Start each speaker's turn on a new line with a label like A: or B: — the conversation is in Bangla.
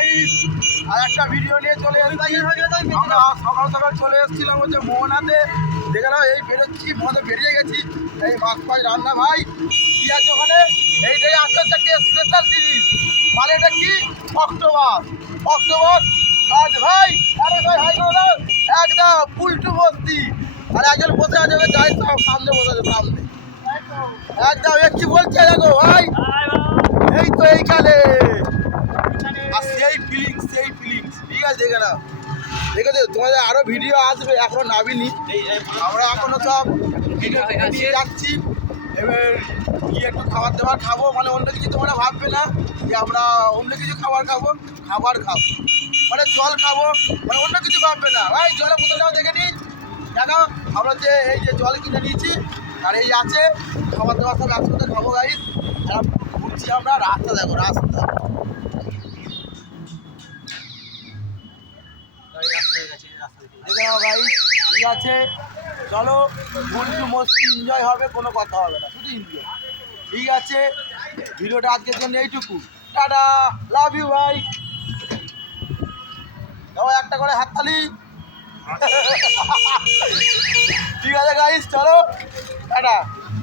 A: গাইস আর একটা ভিডিও নিয়ে চলে এসেছি। আমরা সকাল সকাল চলে এসেছিলাম হচ্ছে মোহনাতে। দেখে নাও, এই বেরোচ্ছি মধ্যে বেরিয়ে গেছি। এই মাছ মাছ রান্না ভাই। কি আছে ওখানে? এইটাই আছে হচ্ছে একটা স্পেশাল জিনিস। মানে এটা কি? অক্টোবর অক্টোবর আজ ভাই, আরে ভাই, হাই একদম উল্টো বস্তি। আর একজন বসে আছে যাই সামনে বসে আছে, সামনে। একদম কি বলছে দেখো ভাই। এই তো এইখানে। ঠিক আছে দেখে নাও দেখে তো তোমাদের আরও ভিডিও আসবে, এখনও নামিনি আমরা এখনও সব ভিডিও নিয়ে যাচ্ছি। এবার গিয়ে একটু খাবার দাবার খাব। মানে অন্য কিছু তোমরা ভাববে না যে আমরা অন্য কিছু খাবার খাব খাবার খাব। মানে জল খাব মানে অন্য কিছু ভাববে না। ভাই, জলে বোতল নাও দেখে নি দেখো, আমরা যে এই যে জল কিনে নিয়েছি, আর এই আছে। খাবার দাবার সব একসাথে খাব গাই ঘুরছি আমরা, রাস্তা দেখো, রাস্তা। দেখে নাও গাই ঠিক আছে? চলো, বন্ধু মস্তি এনজয় হবে, কোনো কথা হবে না, শুধু এনজয় ঠিক আছে? ভিডিওটা আজকের জন্য এইটুকু। টাটা লাভ ইউ ভাই। দাও একটা করে হাততালি। ঠিক আছে গাইস চলো। টাটা।